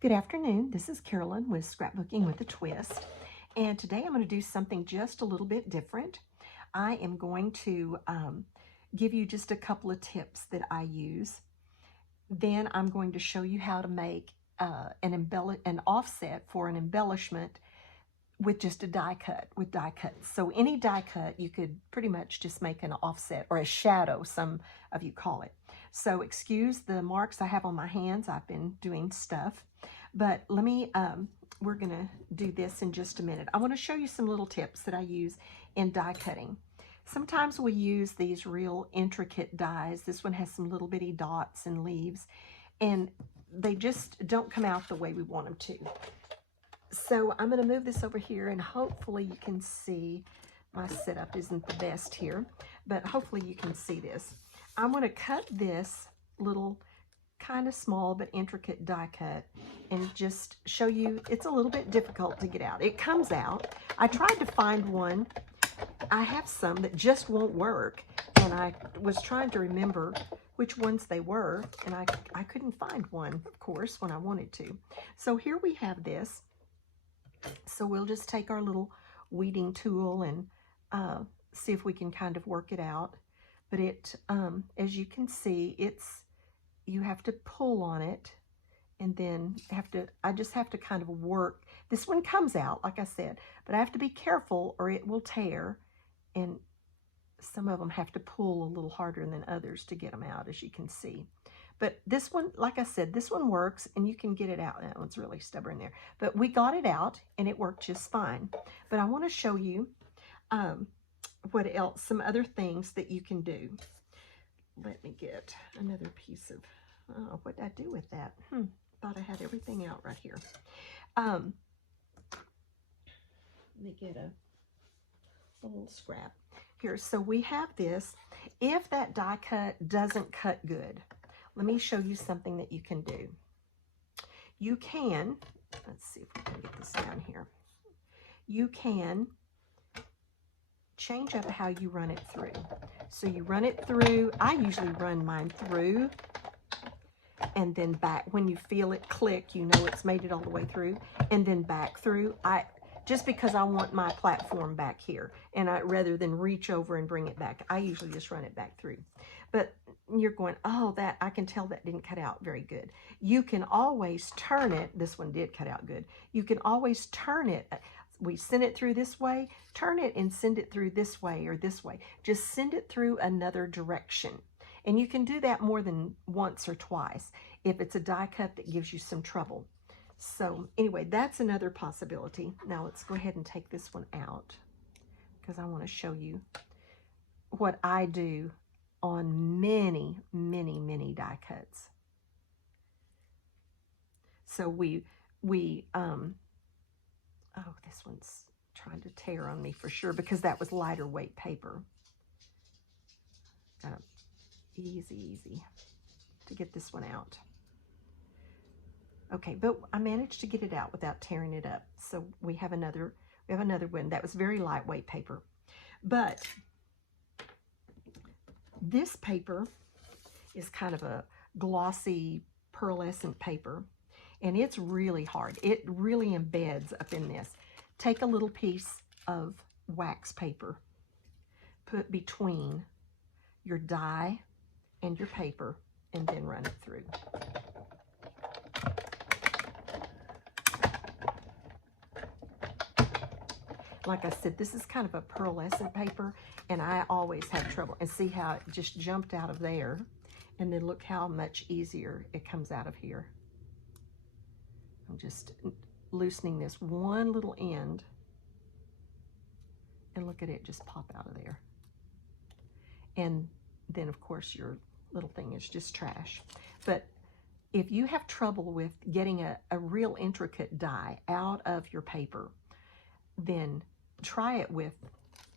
Good afternoon. This is Carolyn with Scrapbooking with a Twist. And today I'm going to do something just a little bit different. I am going to give you just a couple of tips that I use. Then I'm going to show you how to make an offset for an embellishment with just a die cut, with die cuts. So any die cut, you could pretty much just make an offset or a shadow, some of you call it. So excuse the marks I have on my hands. I've been doing stuff. But let me, we're gonna do this in just a minute. I wanna show you some little tips that I use in die cutting. Sometimes we use these real intricate dies. This one has some little bitty dots and leaves, and they just don't come out the way we want them to. So I'm going to move this over here, and hopefully you can see. My setup isn't the best here, but hopefully you can see this. I'm going to cut this little kind of small but intricate die cut and just show you. It's a little bit difficult to get out. It comes out. I tried to find one. I have some that just won't work, and I was trying to remember which ones they were, and I couldn't find one, of course, when I wanted to. So here we have this. So we'll just take our little weeding tool and see if we can kind of work it out. But it, as you can see, you have to pull on it, and then I just have to kind of work. This one comes out, like I said, but I have to be careful or it will tear, and some of them have to pull a little harder than others to get them out, as you can see. But this one, like I said, this one works, and you can get it out. That one's really stubborn there. But we got it out, and it worked just fine. But I want to show you what else, some other things that you can do. Let me get another piece of, oh, what did I do with that? Thought I had everything out right here. Let me get a little scrap here. So we have this. If that die cut doesn't cut good, let me show you something that you can do. You can, let's see if we can get this down here. You can change up how you run it through. So you run it through, I usually run mine through and then back. When you feel it click, you know it's made it all the way through, and then back through. Just because I want my platform back here, and rather than reach over and bring it back, I usually just run it back through. But you're going, oh, that I can tell that didn't cut out very good. You can always turn it. This one did cut out good. You can always turn it. We send it through this way, turn it and send it through this way or this way. Just send it through another direction. And you can do that more than once or twice if it's a die cut that gives you some trouble. So anyway, that's another possibility. Now let's go ahead and take this one out, because I want to show you what I do on many, many, many die cuts. So oh, this one's trying to tear on me for sure, because that was lighter weight paper. Easy to get this one out. Okay, but I managed to get it out without tearing it up. So we have another one. That was very lightweight paper. But this paper is kind of a glossy pearlescent paper, and it's really hard. It really embeds up in this. Take a little piece of wax paper, put between your die and your paper, and then run it through. Like I said, this is kind of a pearlescent paper, and I always have trouble. And see how it just jumped out of there, and then look how much easier it comes out of here. I'm just loosening this one little end, and look at it just pop out of there. And then, of course, your little thing is just trash. But if you have trouble with getting a real intricate die out of your paper, then try it with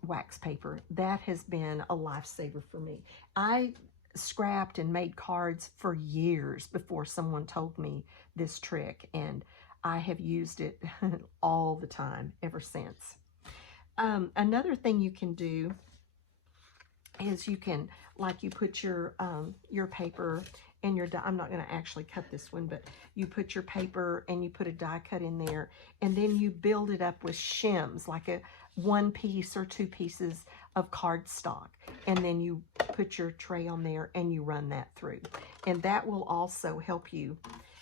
wax paper. That has been a lifesaver for me. I scrapped and made cards for years before someone told me this trick, and I have used it all the time ever since. Another thing you can do is you can, like, you put your paper and your die. I'm not going to actually cut this one, but you put your paper and you put a die cut in there, and then you build it up with shims, like a 1 piece or 2 pieces of cardstock, and then you put your tray on there and you run that through, and that will also help you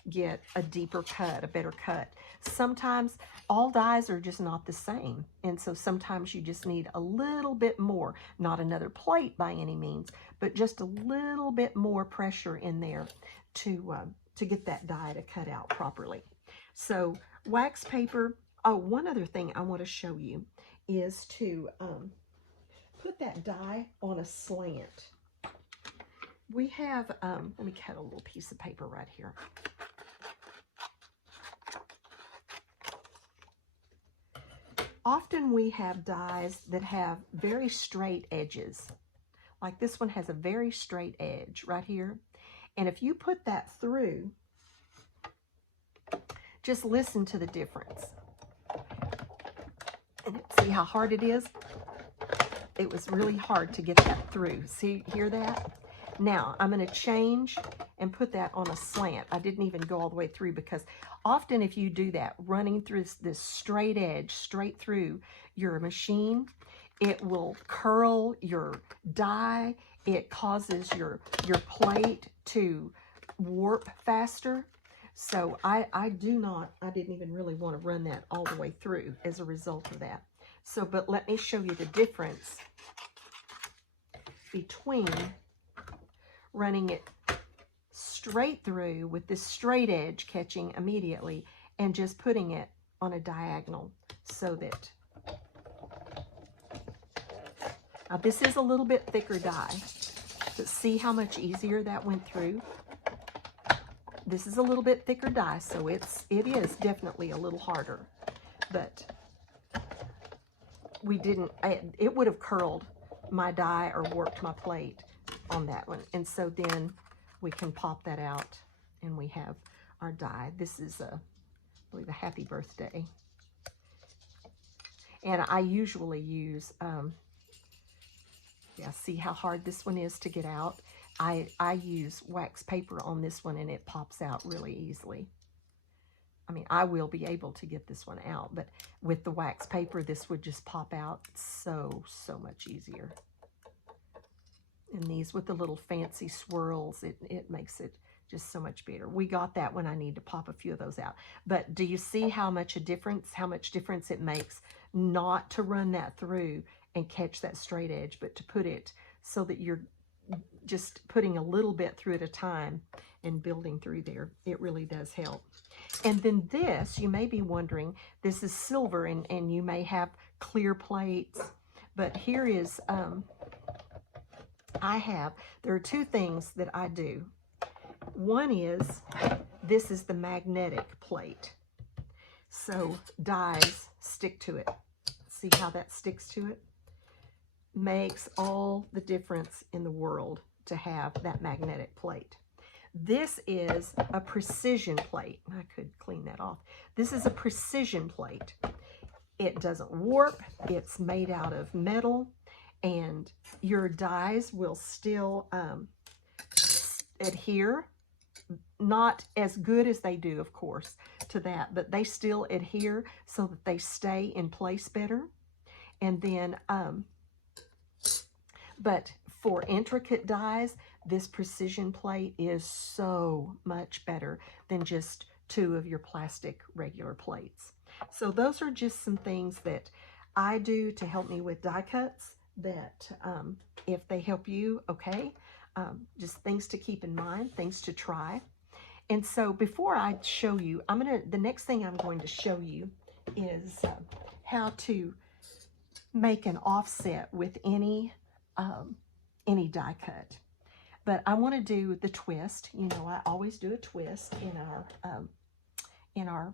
get a deeper cut, a better cut. Sometimes all dies are just not the same, and so sometimes you just need a little bit more, not another plate by any means, but just a little bit more pressure in there to get that die to cut out properly. So wax paper. Oh, one other thing I want to show you is to put that die on a slant. We have, let me cut a little piece of paper right here. Often we have dies that have very straight edges. Like this one has a very straight edge right here. And if you put that through, just listen to the difference. And see how hard it is? It was really hard to get that through. See, hear that? Now, I'm going to change and put that on a slant. I didn't even go all the way through, because often if you do that, running through this straight edge, straight through your machine, it will curl your die. It causes your plate to warp faster. So I didn't even really want to run that all the way through as a result of that. So, but let me show you the difference between running it straight through with this straight edge catching immediately and just putting it on a diagonal, so that now this is a little bit thicker die, but see how much easier that went through. This is a little bit thicker die, so it is definitely a little harder, but it would have curled my die or warped my plate on that one. And so then we can pop that out and we have our die. This is I believe a happy birthday. And I usually use, yeah, see how hard this one is to get out? I use wax paper on this one and it pops out really easily. I mean, I will be able to get this one out, but with the wax paper, this would just pop out so much easier. And these with the little fancy swirls, it makes it just so much better. We got that when I need to pop a few of those out. But do you see how much difference it makes not to run that through and catch that straight edge, but to put it so that you're just putting a little bit through at a time and building through there? It really does help. And then this, you may be wondering, this is silver and you may have clear plates, but here is, there are 2 things that I do. One is, this is the magnetic plate. So dies stick to it. See how that sticks to it? Makes all the difference in the world to have that magnetic plate. This is a precision plate. I could clean that off. This is a precision plate. It doesn't warp. It's made out of metal, and your dies will still adhere. Not as good as they do, of course, to that, but they still adhere so that they stay in place better. And then, but for intricate dies, this precision plate is so much better than just 2 of your plastic regular plates. So those are just some things that I do to help me with die cuts that if they help you, okay, just things to keep in mind, things to try. And so before I show you, the next thing I'm going to show you is how to make an offset with any die cut. But I want to do the twist. You know, I always do a twist in our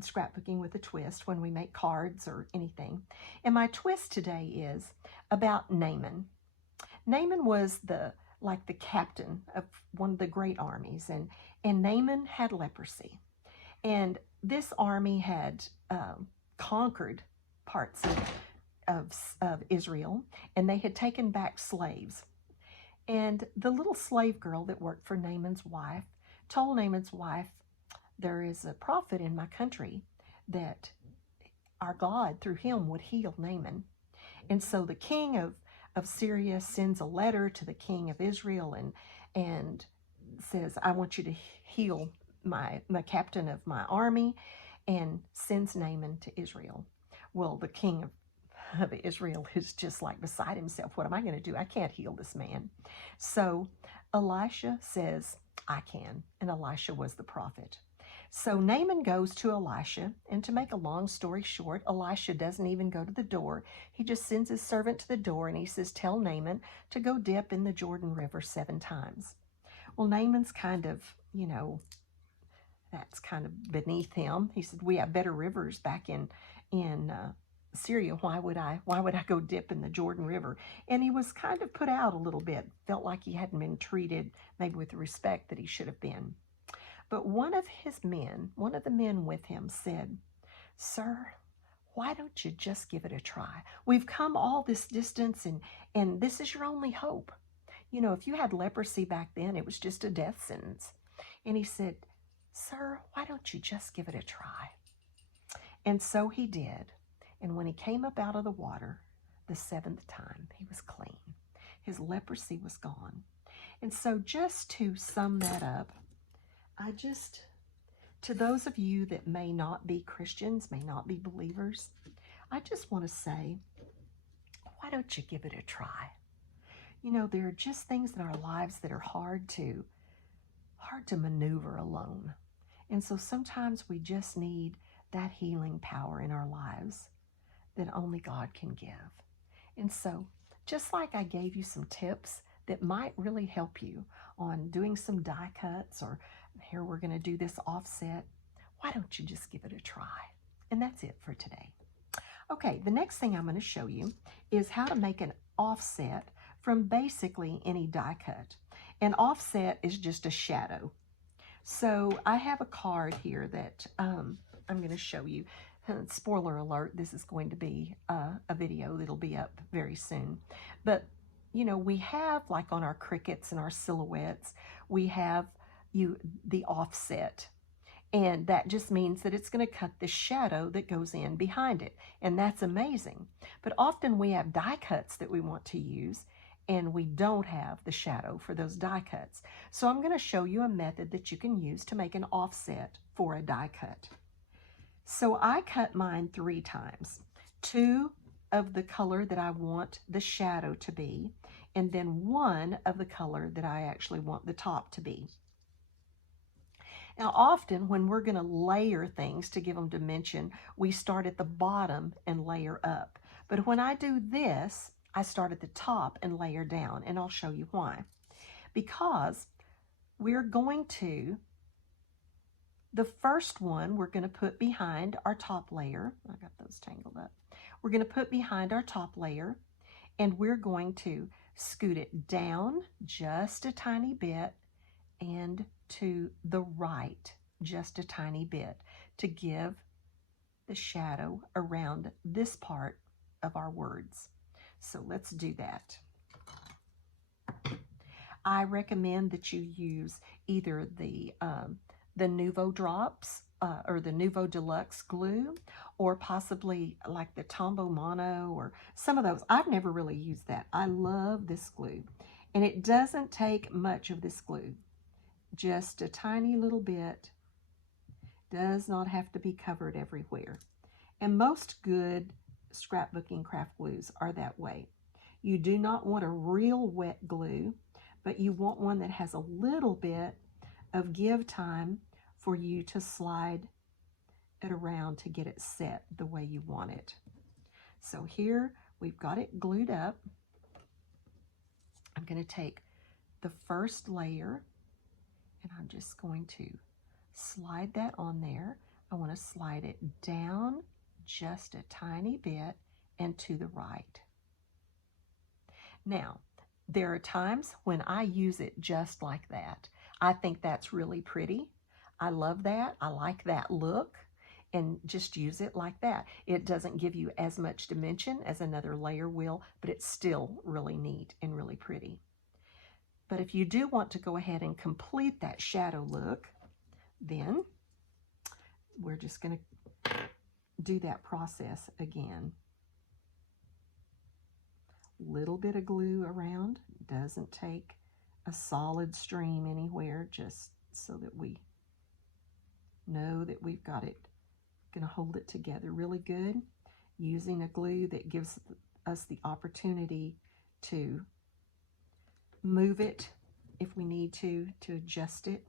scrapbooking with a twist when we make cards or anything. And my twist today is about Naaman. Naaman was like the captain of one of the great armies, and Naaman had leprosy. And this army had conquered parts of Israel, and they had taken back slaves. And the little slave girl that worked for Naaman's wife told Naaman's wife, there is a prophet in my country that our God, through him, would heal Naaman. And so the king of Syria sends a letter to the king of Israel and says, I want you to heal the captain of my army, and sends Naaman to Israel. Well, the king of Israel is just like beside himself. What am I going to do? I can't heal this man. So Elisha says, I can. And Elisha was the prophet. So Naaman goes to Elisha, and to make a long story short, Elisha doesn't even go to the door. He just sends his servant to the door, and he says, tell Naaman to go dip in the Jordan River 7 times. Well, Naaman's kind of, that's kind of beneath him. He said, we have better rivers back in Syria. Why would I go dip in the Jordan River? And he was kind of put out a little bit, felt like he hadn't been treated maybe with the respect that he should have been. But one of the men with him said, Sir, why don't you just give it a try? We've come all this distance, and this is your only hope. If you had leprosy back then, it was just a death sentence. And he said, Sir, why don't you just give it a try? And so he did. And when he came up out of the water the 7th time, he was clean. His leprosy was gone. And so just to sum that up, to those of you that may not be Christians, may not be believers, I just want to say, why don't you give it a try? There are just things in our lives that are hard to maneuver alone. And so sometimes we just need that healing power in our lives that only God can give. And so, just like I gave you some tips that might really help you on doing some die cuts, or here we're going to do this offset, why don't you just give it a try? And that's it for today. Okay, the next thing I'm going to show you is how to make an offset from basically any die cut. An offset is just a shadow. So I have a card here that I'm going to show you. Spoiler alert, this is going to be a video that'll be up very soon. But, we have, like on our crickets and our silhouettes, we have the offset. And that just means that it's going to cut the shadow that goes in behind it. And that's amazing. But often we have die cuts that we want to use, and we don't have the shadow for those die cuts. So I'm going to show you a method that you can use to make an offset for a die cut. So I cut mine 3 times. 2 of the color that I want the shadow to be, and then 1 of the color that I actually want the top to be. Now, often when we're going to layer things to give them dimension, we start at the bottom and layer up. But when I do this, I start at the top and layer down, and I'll show you why. Because we're going to, the first one we're going to put behind our top layer. I got those tangled up. We're going to put behind our top layer, and we're going to scoot it down just a tiny bit and to the right just a tiny bit to give the shadow around this part of our words. So let's do that. I recommend that you use either the Nuvo Drops or the Nuvo Deluxe glue, or possibly like the Tombow Mono or some of those. I've never really used that. I love this glue, and it doesn't take much of this glue. Just a tiny little bit. Does not have to be covered everywhere. And most good scrapbooking craft glues are that way. You do not want a real wet glue, but you want one that has a little bit of give time for you to slide it around to get it set the way you want it. So here we've got it glued up. I'm going to take the first layer, and I'm just going to slide that on there. I want to slide it down just a tiny bit and to the right. Now, there are times when I use it just like that. I think that's really pretty. I love that. I like that look, and just use it like that. It doesn't give you as much dimension as another layer will, but it's still really neat and really pretty. But if you do want to go ahead and complete that shadow look, then we're just going to do that process again. Little bit of glue around. Doesn't take a solid stream anywhere, just so that we know that we've got it, going to hold it together really good, using a glue that gives us the opportunity to move it if we need to adjust it.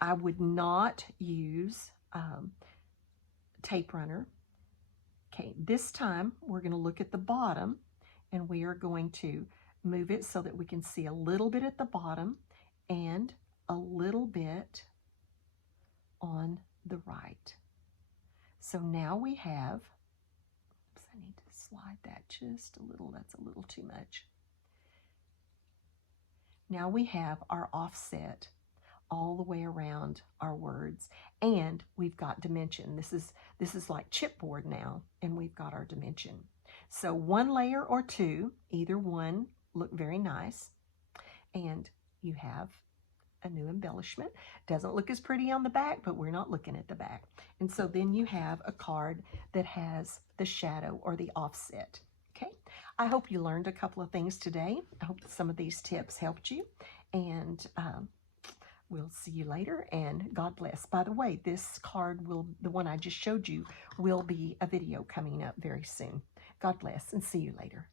I would not use tape runner. Okay, this time we're going to look at the bottom, and we are going to move it so that we can see a little bit at the bottom and a little bit on the right. So now we have, oops, I need to slide that just a little, that's a little too much. Now we have our offset all the way around our words, and we've got dimension. This is like chipboard now, and we've got our dimension. So one layer or two, either one, look very nice, and you have a new embellishment. Doesn't look as pretty on the back, but we're not looking at the back. And so then you have a card that has the shadow or the offset. Okay, I hope you learned a couple of things today. I hope some of these tips helped you, and we'll see you later, and God bless. By the way, this card the one I just showed you, will be a video coming up very soon. God bless, and see you later.